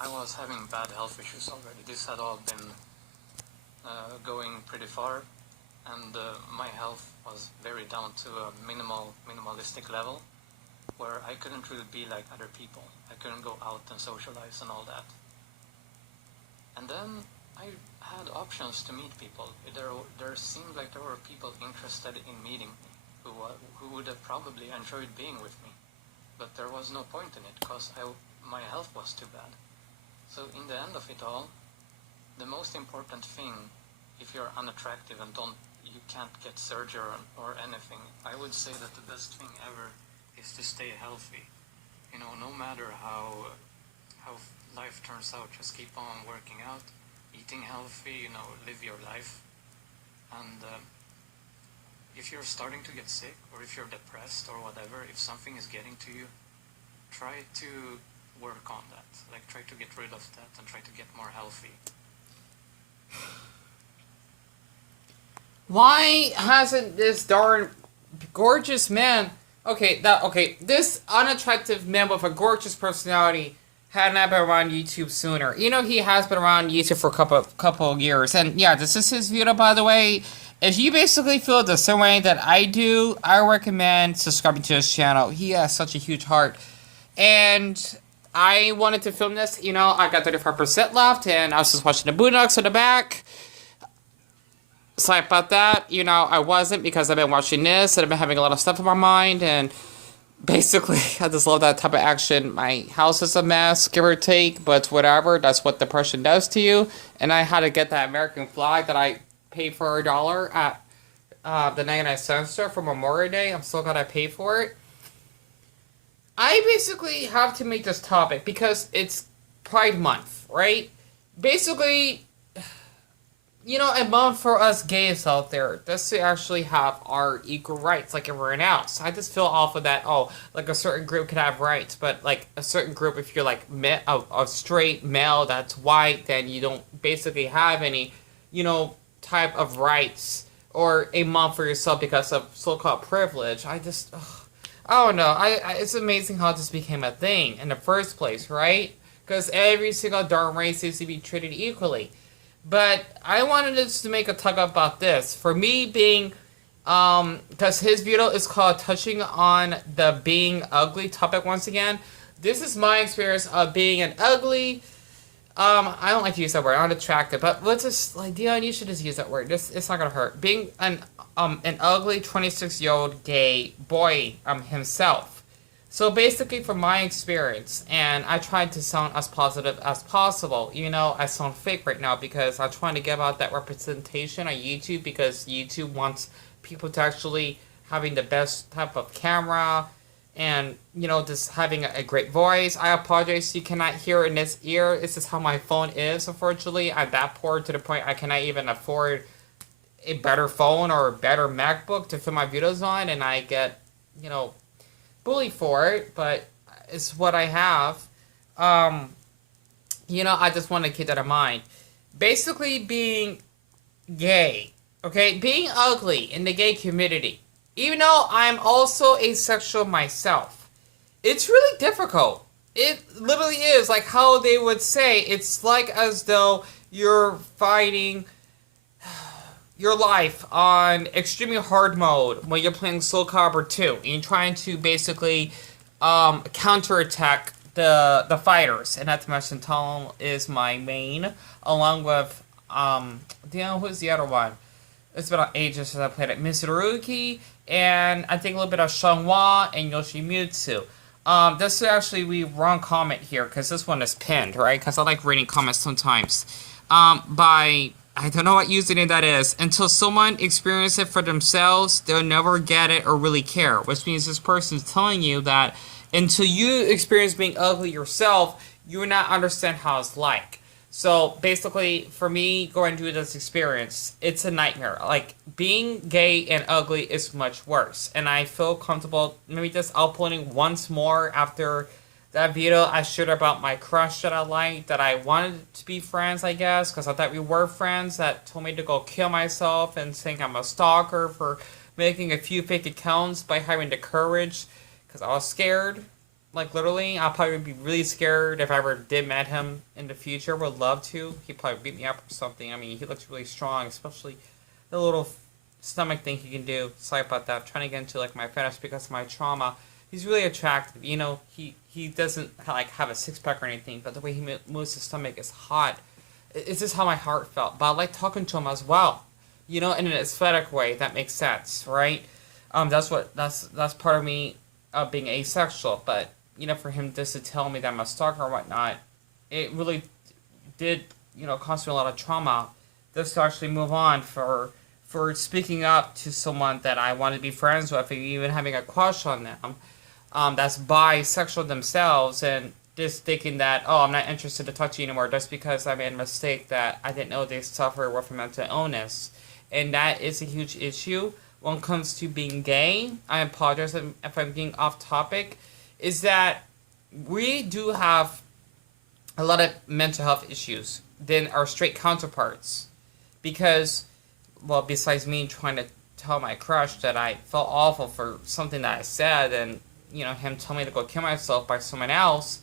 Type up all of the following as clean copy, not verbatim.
I was having bad health issues already. This had all been going pretty far, and my health was very down to a minimalistic level, where I couldn't really be like other people. I couldn't go out and socialize and all that. And then I had options to meet people. There seemed like there were people interested in meeting me, who would have probably enjoyed being with me. But there was no point in it, because my health was too bad. So in the end of it all, the most important thing, if you're unattractive and you can't get surgery or anything, I would say that the best thing ever is to stay healthy. You know, no matter how life turns out, just keep on working out, eating healthy, you know, live your life. And if you're starting to get sick, or if you're depressed or whatever, if something is getting to you, try to work on that. Like, try to get rid of that and try to get more healthy. Why hasn't this darn gorgeous man, this unattractive man with a gorgeous personality had not been around YouTube sooner? You know, he has been around YouTube for a couple of years. And yeah, this is his video, by the way. If you basically feel the same way that I do, I recommend subscribing to his channel. He has such a huge heart. And I wanted to film this, you know, I got 35% left, and I was just watching the Boondocks in the back. Sorry about that, you know, I wasn't, because I've been watching this, and I've been having a lot of stuff in my mind, and basically, I just love that type of action. My house is a mess, give or take, but whatever, that's what depression does to you, and I had to get that American flag that I paid for $1 at the 99-cent store for Memorial Day. I'm so glad I paid for it. I basically have to make this topic because it's Pride Month, right? Basically, you know, a month for us gays out there, just to actually have our equal rights like everyone else. I just feel off of that, like a certain group could have rights, but like a certain group, if you're like a straight male that's white, then you don't basically have any, you know, type of rights or a month for yourself because of so-called privilege. I don't know. It's amazing how this became a thing in the first place, right? Because every single darn race seems to be treated equally. But I wanted to make a talk about this. For me, being, because his video is called Touching on the Being Ugly topic once again. This is my experience of being an ugly, I don't like to use that word, unattractive, but let's just, like, Dion, you should just use that word. It's not gonna hurt. Being an ugly 26-year-old gay boy himself. So basically, from my experience, and I tried to sound as positive as possible. You know, I sound fake right now because I'm trying to give out that representation on YouTube, because YouTube wants people to actually having the best type of camera and, you know, just having a great voice. I apologize, you cannot hear in this ear. This is how my phone is, unfortunately. I'm that poor to the point I cannot even afford a better phone or a better MacBook to film my videos on, and I get, you know, bullied for it, but it's what I have. You know, I just want to keep that in mind. Basically, being gay, okay, being ugly in the gay community, even though I'm also asexual myself, it's really difficult. It literally is, like how they would say, it's like as though you're fighting your life on extremely hard mode when you're playing Soul Calibur 2 and you're trying to basically counterattack the fighters. And not to mention, Tom is my main, along with who's the other one? It's been ages since I played it. Mitsurugi, and I think a little bit of Xianghua and Yoshimitsu. This is actually the wrong comment here, because this one is pinned, right? Because I like reading comments sometimes. By, I don't know what username that is. Until someone experiences it for themselves, they'll never get it or really care. Which means this person's telling you that until you experience being ugly yourself, you will not understand how it's like. So basically, for me, going through this experience, it's a nightmare. Like, being gay and ugly is much worse. And I feel comfortable maybe just uploading once more after that video I shared about my crush that I liked, that I wanted to be friends, I guess, because I thought we were friends, that told me to go kill myself and saying I'm a stalker for making a few fake accounts by having the courage, because I was scared. Like, literally, I'll probably be really scared if I ever did met him in the future. Would love to. He'd probably beat me up or something. I mean, he looks really strong, especially the little stomach thing he can do. Sorry about that. I'm trying to get into, like, my fetish because of my trauma. He's really attractive. You know, he doesn't, like, have a six-pack or anything, but the way he moves his stomach is hot. It's just how my heart felt. But I like talking to him as well. You know, in an aesthetic way. That makes sense, right? That's part of me being asexual. But, you know, for him just to tell me that I'm a stalker or whatnot, it really did, you know, cause me a lot of trauma. Just to actually move on for speaking up to someone that I want to be friends with, even having a crush on them, that's bisexual themselves, and just thinking that, oh, I'm not interested to talk to you anymore just because I made a mistake that I didn't know they suffer with mental illness. And that is a huge issue when it comes to being gay. I apologize if I'm getting off topic. Is that we do have a lot of mental health issues than our straight counterparts. Because, well, besides me trying to tell my crush that I felt awful for something that I said, and, you know, him telling me to go kill myself by someone else,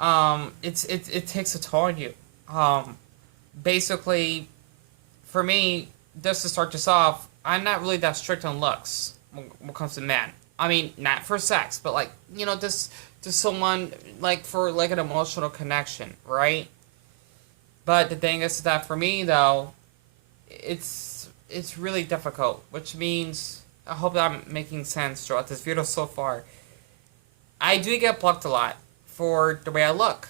it takes a toll on you. Basically, for me, just to start this off, I'm not really that strict on looks when it comes to men. I mean, not for sex, but, like, you know, just someone, like, for, like, an emotional connection, right? But the thing is that for me, though, it's really difficult, which means, I hope that I'm making sense throughout this video so far. I do get blocked a lot for the way I look.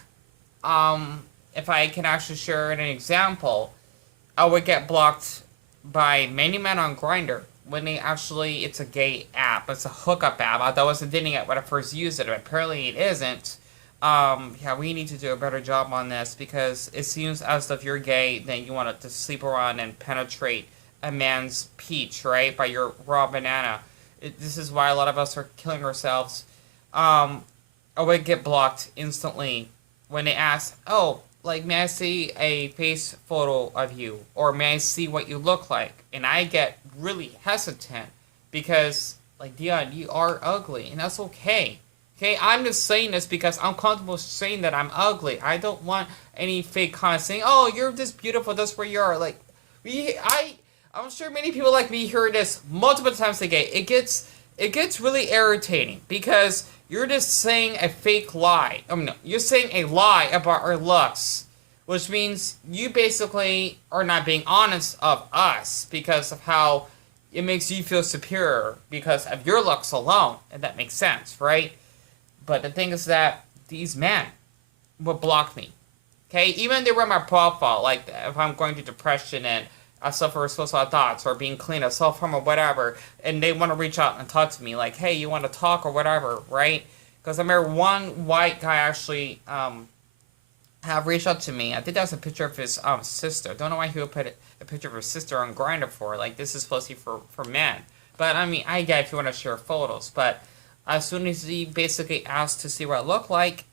If I can actually share an example, I would get blocked by many men on Grindr when it's a gay app. It's a hookup app. I thought it was a dating app when I first used it, but apparently it isn't. Yeah, we need to do a better job on this, because it seems as if you're gay, then you want to sleep around and penetrate a man's peach, right, by your raw banana. This is why a lot of us are killing ourselves. I would get blocked instantly when they ask, oh, like, may I see a face photo of you? Or may I see what you look like? And I get really hesitant because, like, Dion, you are ugly, and that's okay. Okay, I'm just saying this because I'm comfortable saying that I'm ugly. I don't want any fake comments saying, oh, you're just beautiful, that's where you are. Like, I'm sure many people like me hear this multiple times a day. It gets really irritating because you're just saying a fake lie. I mean, no, you're saying a lie about our looks, which means you basically are not being honest of us because of how it makes you feel superior because of your looks alone, and that makes sense, right? But the thing is that these men will block me. Okay, even they read my profile, like if I'm going through depression and I suffer with suicidal thoughts or being clean or self-harm or whatever, and they want to reach out and talk to me, like, hey, you want to talk or whatever, right? Because I remember one white guy actually have reached out to me. I think that was a picture of his sister. Don't know why he would put a picture of his sister on Grindr for. Like, this is supposed to be for men. But, I mean, I get if you want to share photos. But as soon as he basically asked to see what I look like,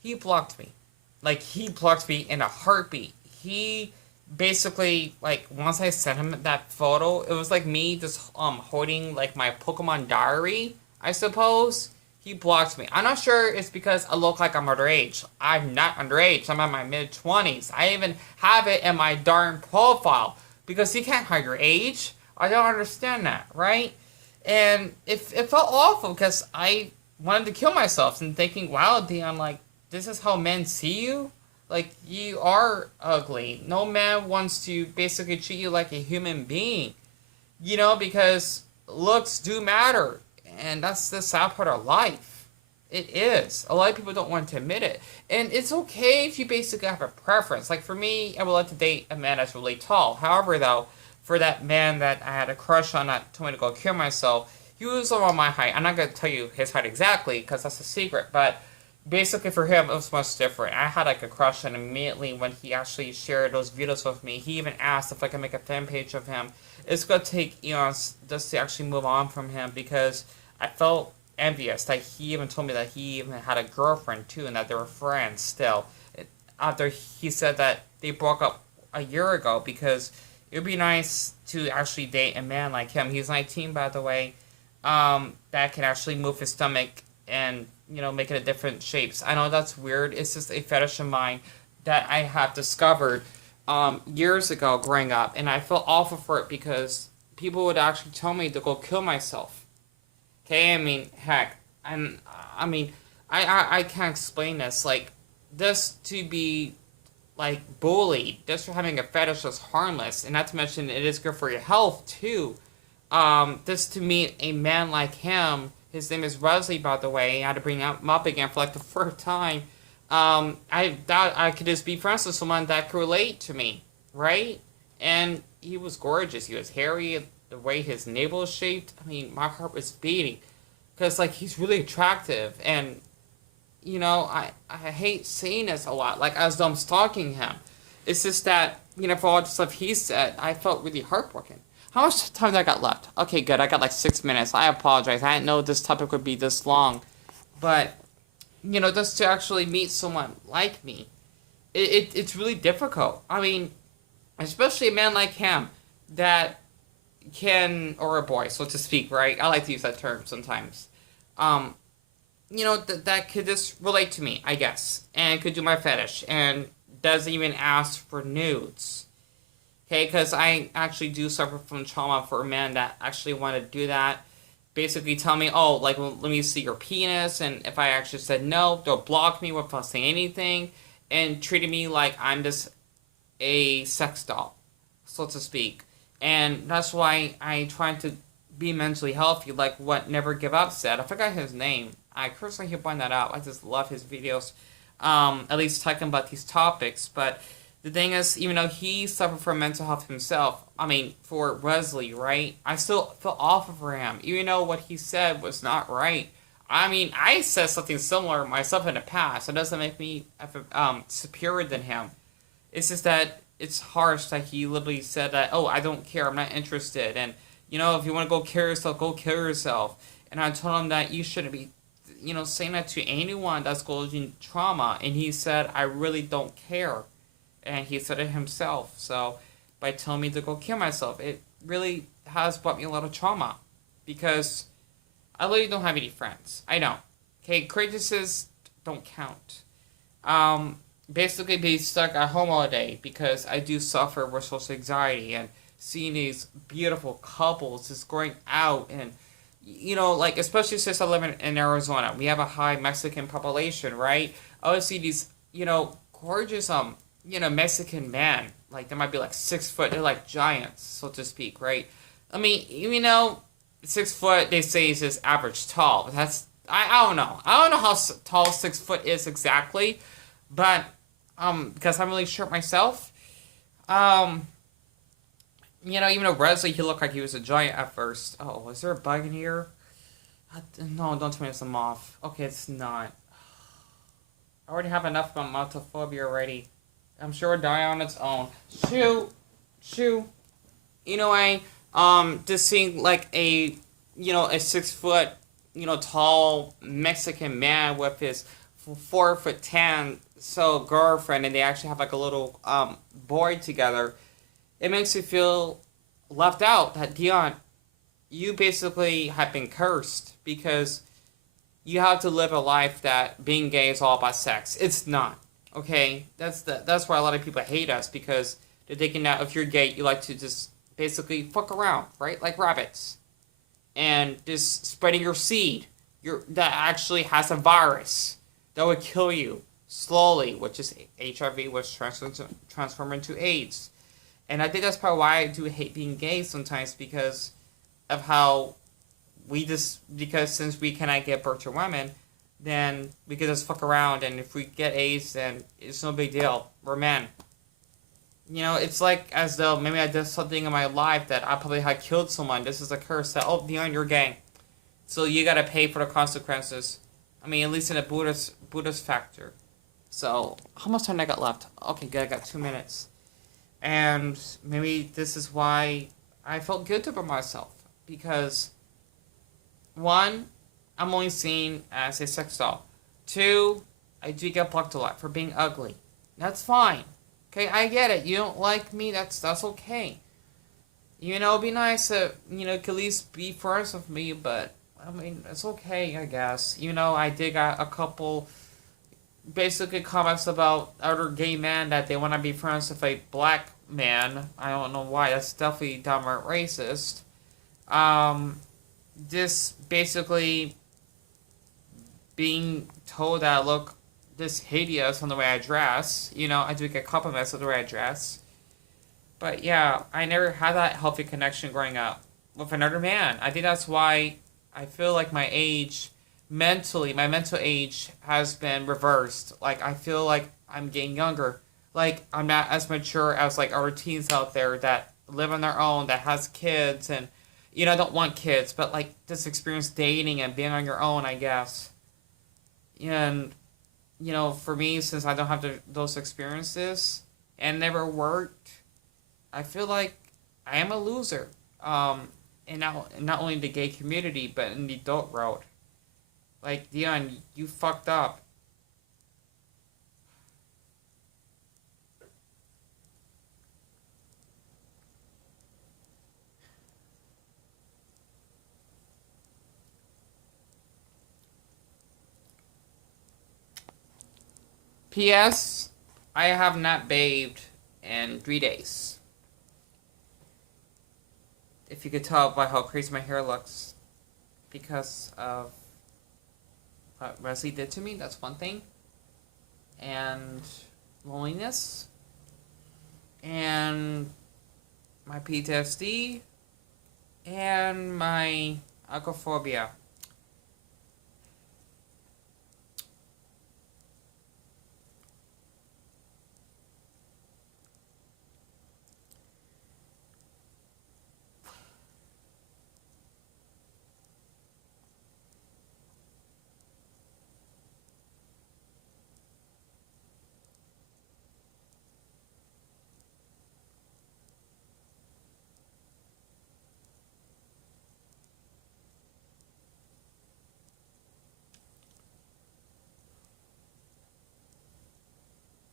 he blocked me. Like, he blocked me in a heartbeat. He basically, like, once I sent him that photo, it was like me just holding, like, my Pokemon diary, I suppose. He blocked me. I'm not sure it's because I look like I'm underage. I'm not underage. I'm in my mid-20s. I even have it in my darn profile because he can't hide your age. I don't understand that, right? And it felt awful because I wanted to kill myself and thinking, wow, Dion, like, this is how men see you? Like, you are ugly. No man wants to basically treat you like a human being. You know, because looks do matter. And that's the sad part of life. It is. A lot of people don't want to admit it. And it's okay if you basically have a preference. Like, for me, I would like to date a man that's really tall. However, though, for that man that I had a crush on that told me to go kill myself, he was around my height. I'm not going to tell you his height exactly, because that's a secret. But basically, for him, it was much different. I had, like, a crush on him immediately when he actually shared those videos with me. He even asked if I could make a fan page of him. It's going to take eons just to actually move on from him, because I felt envious. Like, he even told me that he even had a girlfriend, too, and that they were friends still. After he said that they broke up a year ago, because it would be nice to actually date a man like him. He's 19, by the way, that can actually move his stomach and making it different shapes. I know that's weird. It's just a fetish of mine that I have discovered years ago growing up, and I feel awful for it because people would actually tell me to go kill myself. Okay, I mean, heck, I mean, I can't explain this. Like, this to be like bullied, just for having a fetish is harmless, and not to mention it is good for your health too. Just to meet a man like him, his name is Wesley, by the way. I had to bring him up again for like the first time. I thought I could just be friends with someone that could relate to me, right? And he was gorgeous. He was hairy, the way his navel is shaped. I mean, my heart was beating. Because, like, he's really attractive. And, I hate saying this a lot. Like, as though I'm stalking him. It's just that, for all the stuff he said, I felt really heartbroken. How much time do I got left? Okay, good. I got like 6 minutes. I apologize. I didn't know this topic would be this long. But, just to actually meet someone like me, it's really difficult. I mean, especially a man like him that or a boy, so to speak, right? I like to use that term sometimes. That could just relate to me, I guess, and could do my fetish, and doesn't even ask for nudes. Okay, because I actually do suffer from trauma for a man that actually want to do that. Basically tell me, oh, like, well, let me see your penis, and if I actually said no, they'll block me without saying anything, and treating me like I'm just a sex doll, so to speak. And that's why I try to be mentally healthy, like what Never Give Up said. I forgot his name. I personally can find that out. I just love his videos, at least talking about these topics, but the thing is, even though he suffered from mental health himself, I mean, for Wesley, right? I still feel awful for him, even though what he said was not right. I mean, I said something similar myself in the past. It doesn't make me superior than him. It's just that it's harsh that he literally said that, oh, I don't care, I'm not interested. And, if you want to go kill yourself, go kill yourself. And I told him that you shouldn't be, saying that to anyone that's going through trauma. And he said, I really don't care. And he said it himself. So by telling me to go kill myself, it really has brought me a lot of trauma. Because I literally don't have any friends. I don't. Okay, acquaintances don't count. Basically being stuck at home all day because I do suffer with social anxiety and seeing these beautiful couples just going out and, like, especially since I live in Arizona, we have a high Mexican population, right? I would see these, gorgeous, Mexican men, like, they might be like 6 foot, they're like giants, so to speak, right? I mean, 6 foot, they say is just average tall, but that's, I don't know. I don't know how tall 6 foot is exactly, but, because I'm really short myself, even though Wesley, he looked like he was a giant at first. Oh, is there a bug in here? No, don't tell me it's a moth. Okay, it's not. I already have enough about mothophobia already. I'm sure it'll die on its own. Shoo. Just seeing like a 6 foot, tall Mexican man with his 4'10" girlfriend, and they actually have like a little boy together. It makes you feel left out. That Dion, you basically have been cursed because you have to live a life that being gay is all about sex. It's not. Okay, that's why a lot of people hate us, because they're thinking that if you're gay, you like to just basically fuck around, right? Like rabbits, and just spreading your seed. That actually has a virus that would kill you slowly, which is HIV, which transform into AIDS. And I think that's probably why I do hate being gay sometimes, because of how because since we cannot get birth to women, then we could just fuck around, and if we get AIDS, then it's no big deal. We're men. It's like as though maybe I did something in my life that I probably had killed someone. This is a curse that, oh, Dion, you're gay, so you gotta pay for the consequences. I mean, at least in a Buddhist factor. So, how much time I got left? Okay, good, I got 2 minutes. And maybe this is why I felt guilty about myself. Because, 1, I'm only seen as a sex doll. 2, I do get blocked a lot for being ugly. That's fine. Okay, I get it. You don't like me, that's okay. It'd be nice to, at least be friends with me, but I mean, it's okay, I guess. You know, I did got a couple basically comments about other gay men that they want to be friends with a black man. I don't know why. That's definitely downright racist. Um, this basically being told that I look this hideous on the way I dress. You know, I do get compliments on the way I dress. But yeah, I never had that healthy connection growing up with another man. I think that's why I feel like my age, mentally, my mental age has been reversed. Like, I feel like I'm getting younger. Like, I'm not as mature as, like, our teens out there that live on their own, that has kids, and, you know, don't want kids, but, like, just experience dating and being on your own, I guess. And, you know, for me, since I don't have those experiences, and never worked, I feel like I am a loser. And not only in the gay community, but in the adult world. Like, Dion, you fucked up. P.S. I have not bathed in 3 days. If you could tell by how crazy my hair looks. Because of what Wesley did to me, that's one thing. And loneliness. And my PTSD. And my agoraphobia.